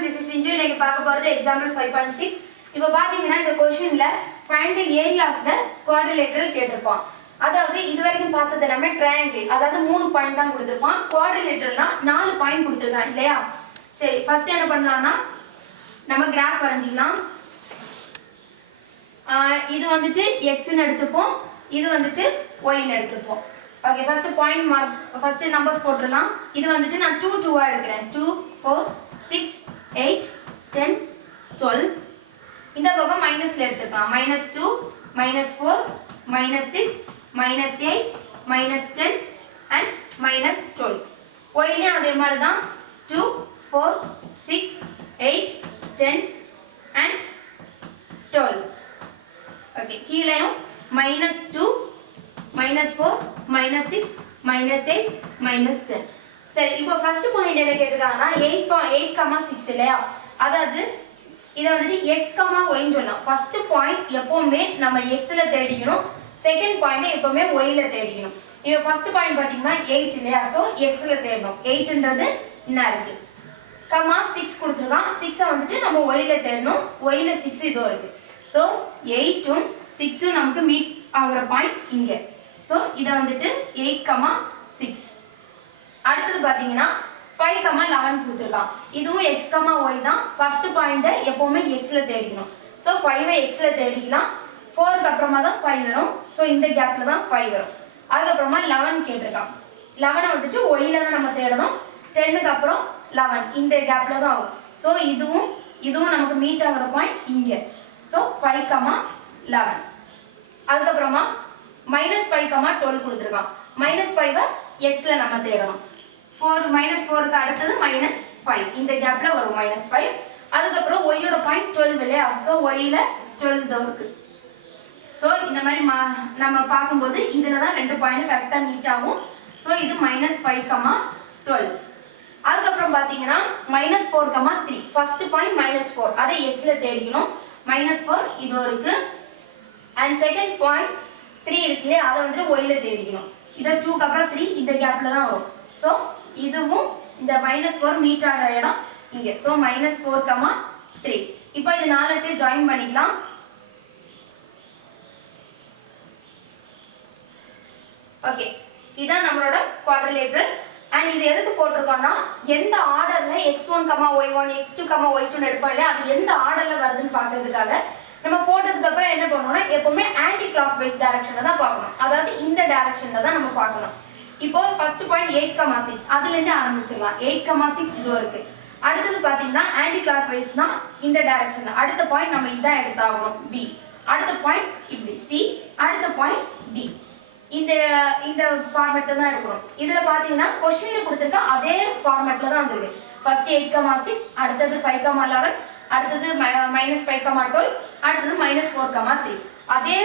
everyone, this is Sinju. இன்னைக்கு பார்க்க போறது example 5.6. இப்போ பாத்தீங்கன்னா இந்த क्वेश्चनல find the area of the quadrilateral கேட்டிருப்பான். அதாவது இதுவரைக்கும் பார்த்தது எல்லாமே triangle. அதாவது 3 பாயிண்ட் தான் கொடுத்திருப்பான். quadrilateralனா 4 பாயிண்ட் கொடுத்திருக்கான் இல்லையா? சரி, ஃபர்ஸ்ட் என்ன பண்ணலாம்னா நம்ம கிராஃப் வரைஞ்சிக்கலாம். இது வந்துட்டு x ன்னு எடுத்துப்போம். இது வந்துட்டு y ன்னு எடுத்துப்போம். Okay, first point mark first numbers போட்டுறலாம். இது வந்துட்டு நான் 2 2 எடுக்கிறேன். 2 4 6 8 10 12. இந்த பக்கம் மைனஸ்ல எடுத்துக்கலாம். -2 -4 -6 -8 -10 and -12. y ல அதே மாதிரி தான் 2 4 6 8 10 and 12. ஓகே, கீழேயும் -2 -4 -6 -8 -10. சரி, இப்போ ஃபர்ஸ்ட் பாயிண்ட் என்ன கேட்டிருக்காங்கன்னா 8,6 இல்லையா? அதாவது இத வந்துட்டு x, y ன்னு சொல்லலாம். ஃபர்ஸ்ட் பாயிண்ட் எப்பவுமே நம்ம x ல தேடிக்கணும். செகண்ட் பாயிண்ட் எப்பவுமே y ல தேடிக்கணும். இப்போ ஃபர்ஸ்ட் பாயிண்ட் பாத்தீங்கன்னா 8 இல்லையா? சோ x ல தேடணும். 8ன்றது என்ன இருக்கு? 6 கொடுத்திருக்கான். 6 வந்துட்டு நம்ம y ல தேடணும். y ல 6 இதோ இருக்கு. சோ 8ம் 6ம் நமக்கு மீட் ஆகுற பாயிண்ட் இங்க. சோ இத வந்துட்டு 8,6. அடுத்து பாத்தீங்கன்னா 5,11 கொடுத்திருக்கான். இதுவும் x, y தான். ஃபர்ஸ்ட் பாயிண்ட எப்பவுமே x ல தேடிக்கணும். சோ 5 x ல தேடிக்கலாம். 4 க்கு அப்புறமா தான் 5 வரும். சோ இந்த கேப்ல தான் 5 வரும். அதுக்கு அப்புறமா 11 கேட்டிருக்கான். 11 வந்துட்டு y ல தான் நம்ம தேடணும். 10 க்கு அப்புறம் 11 இந்த கேப்ல தான் வரும். சோ இதுவும் நமக்கு மீட் ஆகுற பாயிண்ட் இங்க. சோ 5,11. அதுக்கு அப்புறமா -5,12 கொடுத்திருக்கான். -5 x ல நம்ம தேடணும். 4 க்கு அடுத்தது -5 இந்த கேப்ல வரும் -5. அதுக்கு அப்புறம் y யோட பாயிண்ட் 12 இல்லையா? சோ y ல 12 தான் இருக்கு. சோ இந்த மாதிரி நம்ம பாக்கும்போது இதுல தான் ரெண்டு பாயிண்ட் கரெக்ட்டா மீட் ஆகும். சோ இது -5,12. அதுக்கு அப்புறம் பாத்தீங்கன்னா -4,3. ஃபர்ஸ்ட் பாயிண்ட் -4 அதை x ல தேடிக்கணும். -4 இதோ இருக்கு. and செகண்ட் பாயிண்ட் 3 இருக்குல அத வந்து y ல தேடிக்கணும். இத 2 க்கு அப்புறம் 3 இந்த கேப்ல தான் வரும். சோ இதுவும் இந்த -4 மீட் ஆகிற இடம் இங்க. சோ -4,3. இப்போ இது நாலத்தையும் ஜாயின் பண்ணிக்கலாம். ஓகே, இதான் நம்மளோட குவாட்ரிலேட்டரல். and இது எதுக்கு போட்டுருக்கோம்னா எந்த ஆர்டர்ல x1, y1 x2, y2 எடுப்போம் இல்லையா? அது எந்த ஆர்டர்ல வருதுன்னு பாக்குறதுக்காக நம்ம போட்டதுக்கு அப்புறம் என்ன பண்ணனும்னா எப்பவுமே ஆன்டி கிளாக்வைஸ் டைரக்ஷன்ல தான் பார்க்கணும். அதாவது இந்த டைரக்ஷன்ல தான் நம்ம பார்க்கணும். இப்போ ஃபர்ஸ்ட் பாயிண்ட் 8,6 அதுல இருந்து ஆரம்பிச்சிடலாம். 8,6 இதோ இருக்கு. அடுத்து பாத்தீங்கன்னா ஆன்டி கிளாக்வைஸ் தான் இந்த டைரக்ஷன்ல. அடுத்த பாயிண்ட் நம்ம இதான் எடுத்தாகணும் b. அடுத்த பாயிண்ட் இப்படி c. அடுத்த பாயிண்ட் d. இந்த ஃபார்மட்ல தான் எடுக்கணும். இதுல பாத்தீங்கன்னா क्वेश्चनல கொடுத்திருக்க அதே ஃபார்மட்ல தான் வந்திருக்கு. ஃபர்ஸ்ட் 8,6 அடுத்து 5,11 அடுத்து -5,12 அடுத்து -4,3 அதே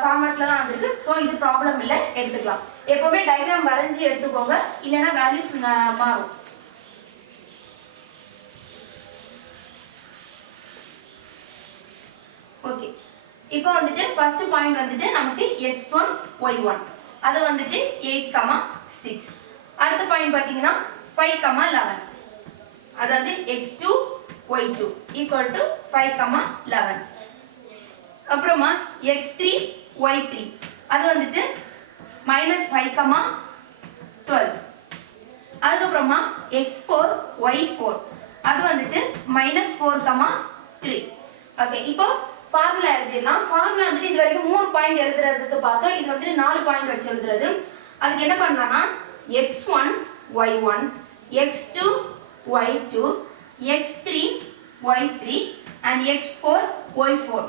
ஃபார்மட்ல தான் வந்திருக்கு. சோ இது ப்ராப்ளம் இல்ல, எடுத்துக்கலாம். எப்பவுமே டயகிராம் வரைஞ்சி எடுத்துக்கோங்க, இல்லனா வேல்யூஸ் மாறும். ஓகே, இப்போ வந்துட்டு ஃபர்ஸ்ட் பாயிண்ட் வந்துட்டு நமக்கு x1 y1 அது வந்துட்டு 8,6. அடுத்த பாயிண்ட் பாத்தீங்கன்னா 5,11 அதாவது x2 y2 equal to 5,11. அப்புறமா x3 y3 அது வந்துட்டு -5,12. அதுக்கு அப்புறமா x4 y4 அது வந்துட்டு -4,3. ஓகே, இப்போ ஃபார்முலா எழுதிடலாம். ஃபார்முலா வந்துட்டு இது வரைக்கும் 3 பாயிண்ட் எழுதுறதுக்கு பார்த்தோம். இது வந்துட்டு 4 பாயிண்ட் வச்சு எழுதுறது. அதுக்கு என்ன பண்ணலாம்னா x1 y1 x2 y2 x3 y3 and x4 y4.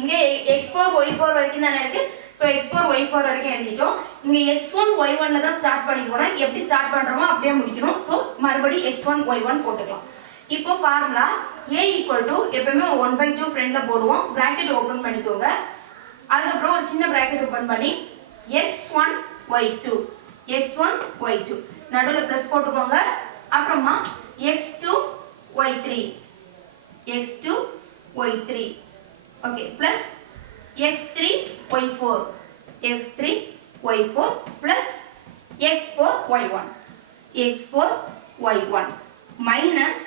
இங்க x4 y4 வரைக்கும் தான இருக்கு. சோ x4 y4 வரைக்கும் எழுதிட்டோம். இங்க x1 y1 ல தான் ஸ்டார்ட் பண்ணிரோம். எப்படி ஸ்டார்ட் பண்றோமோ அப்படியே முடிக்கணும். சோ மறுபடியும் x1 y1 போட்டுக்கலாம். இப்போ ஃபார்முலா a எப்பவுமே 1/2 ஃப்ரண்ட்ல போடுவோம். பிராக்கெட் ஓபன் பண்ணிக்கோங்க. அதுக்கு அப்புறம் ஒரு சின்ன பிராக்கெட் ஓபன் பண்ணி x1 y2 நடுவுல பிளஸ் போட்டுக்கோங்க. அப்புறமா x2 y3 okay plus x3 y4 plus x4 y1 minus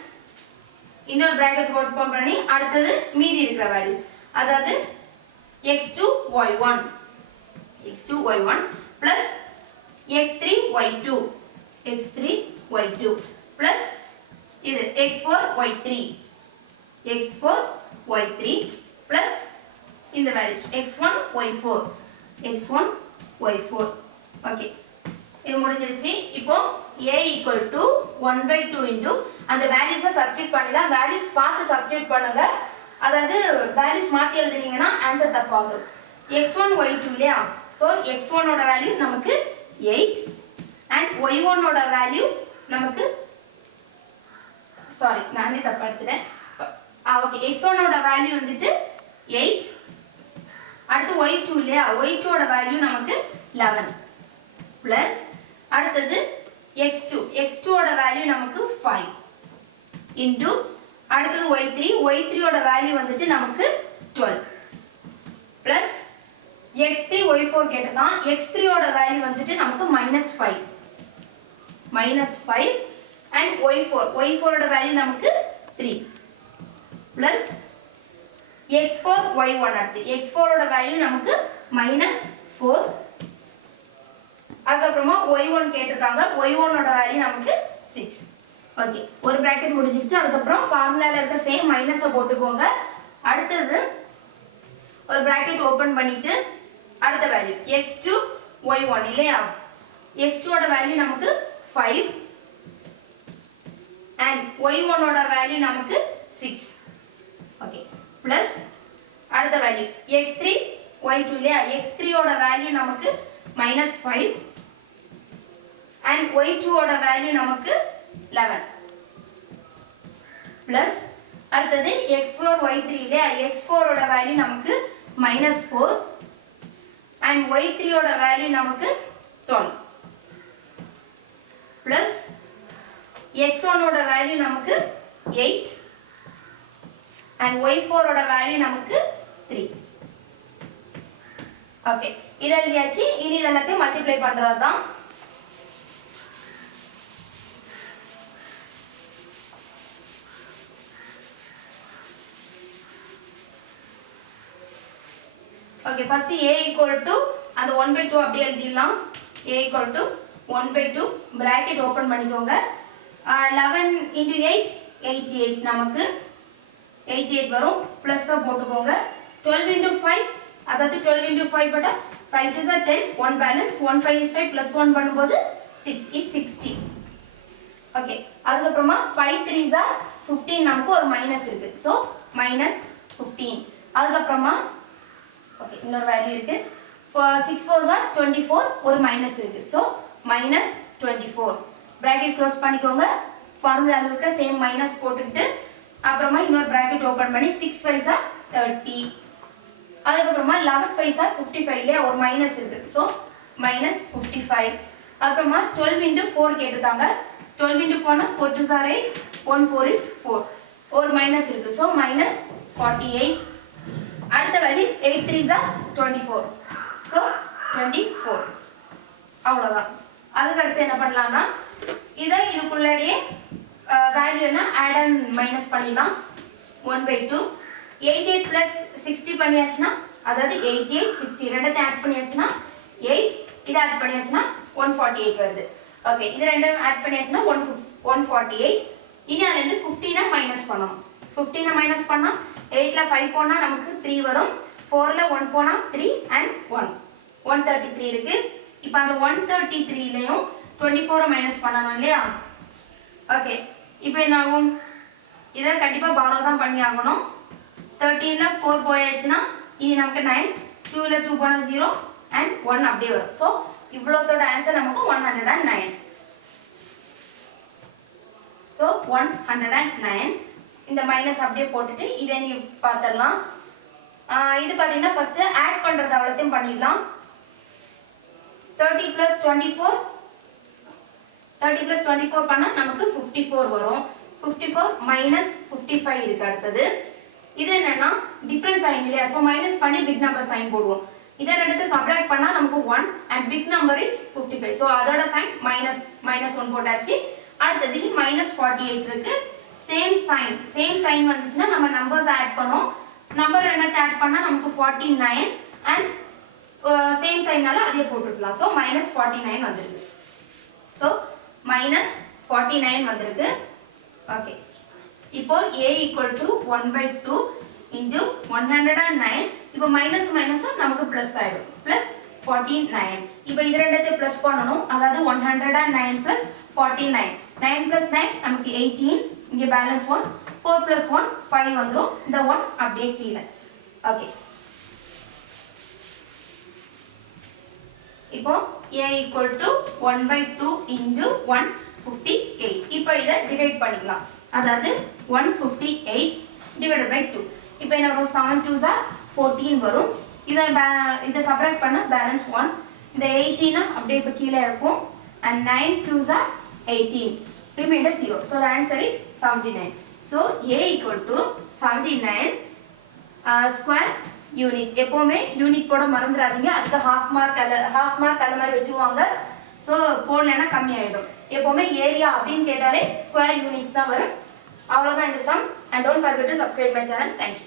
இன்னொரு bracket ஓபன் பண்ணி அடுத்தது மீதி இருக்கிற values அதாவது x2 y1 plus x3 y2 plus இது x4 y3 plus இந்த values x1 y4 okay இது முடிஞ்சிருச்சு இப்போ a equal to 1/2 into அந்த values சப்ஸ்டிட்யூட் பண்ணலாம் values பார்த்து சப்ஸ்டிட்யூட் பண்ணுங்க அதாவது values மாத்தி எழுதுனீங்கன்னா ஆன்சர் தப்பா வரும் x1 y2 இல்லையா சோ x1 ஓட வேல்யூ நமக்கு 8 and y1 ஓட வேல்யூ நமக்கு சாரி நானே தப்பா எடுத்துட்டேன் ஓகே x1 ஓட வேல்யூ வந்துட்டு 8 அடுத்து y2 இல்லையா y2 ஓட வேல்யூ நமக்கு 11 பிளஸ் அடுத்தது x2 ஓட வேல்யூ நமக்கு 5 into அடுத்தது y3 ஓட வேல்யூ வந்துட்டு நமக்கு 12 பிளஸ் x3 y4 கேட்டதான் x3 ஓட வேல்யூ வந்துட்டு நமக்கு -5 and y4 ஓட வேல்யூ நமக்கு 3 பிளஸ் x4 y1 அடுத்து x4 ஓட வேல்யூ நமக்கு -4 அதுக்கப்புறமா y1 கேட்டிருக்காங்க y1 ஓட வேல்யூ நமக்கு 6 ஓகே ஒரு bracket முடிஞ்சிருச்சு அதுக்கப்புறம் ஃபார்முலால இருக்க சேம் மைனஸை போட்டுக்கோங்க அடுத்தது ஒரு bracket ஓபன் பண்ணிட்டு அடுத்த வேல்யூ x2 y1 இல்லையா x2 ஓட வேல்யூ நமக்கு 5 and y1 ஓட வேல்யூ நமக்கு 6 ஓகே பிளஸ் அடுத்த வேல்யூ x3 y2 இல்லையா x3 ஓட வேல்யூ நமக்கு -5 and y2 ஓட வேல்யூ நமக்கு 11 பிளஸ் அடுத்தது x4 y3 இல்லையா x4 ஓட வேல்யூ நமக்கு -4 and y3 ஓட வேல்யூ நமக்கு 12 பிளஸ் x1 ஓட வேல்யூ நமக்கு 8 and y4 ஓட வேல்யூ நமக்கு 3 ஓகே இத எழுதியாச்சு இனி இதெல்லாம் மல்டிப்ளை பண்றதுதான் okay first a equal to அந்த 1/2 அப்படியே எழுதிடலாம் a equal to 1/2 bracket open பண்ணிக்கோங்க 11 into 8 88 நமக்கு 88 வரும் பிளஸ் போட்டுக்கோங்க 12 into 5 அதாவது 12 into 5 போட்டா 5 2s are 10 1 balance 1 5 is 5 plus 1 பண்ணும்போது 6 it's 60 okay அதுக்கப்புறமா 5 3s are 15 நமக்கு ஒரு மைனஸ் இருக்கு so -15 அதுக்கப்புறமா okay இன்னொரு வேல்யூ இருக்கு 6 4s are 24 ஒரு மைனஸ் இருக்கு so -24 bracket க்ளோஸ் பண்ணிக்கோங்க ஃபார்முலால இருக்க சேம் மைனஸ் போட்டுட்டு அப்புறமா இன்னொரு bracket ஓபன் பண்ணி 6 5s are 30 அதுக்கப்புறமா 11 5s are 55 இல்லையா ஒரு மைனஸ் இருக்கு so -55 அப்புறமா 12 into 4 கேட்டிருக்காங்க 12 into 4 னா 4 2s are 8 1 4 is 4 ஒரு மைனஸ் இருக்கு so -48 அடுத்த வேல்யூ 8 3s are 24 so 24 அவ்வளவுதான் அதுக்கு அடுத்து என்ன பண்ணலாம்னா இதுக்குள்ளேயே வேல்யூ என்ன ஆட் அண்ட் மைனஸ் பண்ணிடலாம் 1/2 88 plus 60 பண்ணியாச்சுன்னா அதாவது 88 60 ரெண்டையும் ஆட் பண்ணியாச்சுன்னா 8 இத ஆட் பண்ணியாச்சுன்னா 148 வருது ஓகே இது ரெண்டையும் ஆட் பண்ணியாச்சுன்னா 148 இனி அதுல இருந்து 15 மைனஸ் பண்ணனும் 15 மைனஸ் பண்ணா 8 ல 5 போனா நமக்கு 3 வரும் 4 ல 1 போனா 3 and 1 133 இருக்கு இப்போ அந்த 133 லயும் 24 மைனஸ் பண்ணனும் இல்லையா ஓகே இப்போ என்ன ஆகும் இத கண்டிப்பா பாரோ தான் பண்ணி ஆகணும் 13 ல 4 போயாச்சுனா இனி நமக்கு 9 2 ல 2 போனா 0 and 1 அப்படியே வரும் சோ இவ்வளோதோட ஆன்சர் நமக்கு 109 சோ 109 இந்த மைனஸ் அப்படியே போட்டுட்டு இத நீ பாத்தறலாம் இது பாத்தீங்கன்னா ஃபர்ஸ்ட் ஆட் பண்றது அவ்வளவுதையும் பண்ணிடலாம் 30 plus 24 பண்ணா நமக்கு 54 வரும் 54 minus 55 இருக்கு அடுத்தது இது என்னன்னா டிஃபரன்ஸ் சைன் இல்லையா சோ மைனஸ் பண்ணி பிக் நம்பர் சைன் போடுவோம் இத ரெண்டுத்தை சப்ட்ராக்ட் பண்ணா நமக்கு 1 and big number is 55 so அதோட சைன் -1 போட்டாச்சு அடுத்தது -48 இருக்கு சேம் சேம் சைன் வந்துச்சுன்னா நம்ம நம்பர்ஸ் ஆட் பண்ணோம். நம்பர் என்னத்தை ஆட் பண்ணா நமக்கு 49 அண்ட் சேம் சைனால அதே போட்டுக்கலாம். ஸோ -49 வந்துருக்கு. ஸோ -49 வந்திருக்கு. ஓகே, இப்போ a = 1/2 into 109. இப்போ மைனஸ் மைனஸும் நமக்கு ப்ளஸ் ஆயிடும். ப்ளஸ் 49. இப்போ இது ரெண்டத்தையும் ப்ளஸ் பண்ணணும். அதாவது 109 + 49. 9 + 9 நமக்கு 18. இங்கே பேலன்ஸ் 1. 4 + 1 5 வந்துடும். இந்த 1 அப்படியே கீழே. ஓகே, இப்போ a = 1/2 into 158. இப்போ இதை டிவைட் பண்ணிக்கலாம். அதாவது 158 divided by 2. இப்போ என்ன வரும்? 7 2s are 14 வரும். இதை சப்ராக்ட் பண்ண பேலன்ஸ் 1. இந்த 18 அப்படியே இப்போ கீழே இருக்கும். and 9 2s are 18. Remainder 0. So the answer is 79. So a = 79 square units. எப்பவுமே யூனிட் போட மறந்துடாதீங்க. அதுக்கு ஹாஃப் மார்க் அந்த மாதிரி வச்சுருவாங்க. ஸோ போடலைன்னா கம்மி ஆகிடும். எப்பவுமே ஏரியா அப்படின்னு கேட்டாலே ஸ்கொயர் யூனிட்ஸ் தான் வரும். அவ்வளோதான் இந்த sum. And don't forget to subscribe my channel. Thank you.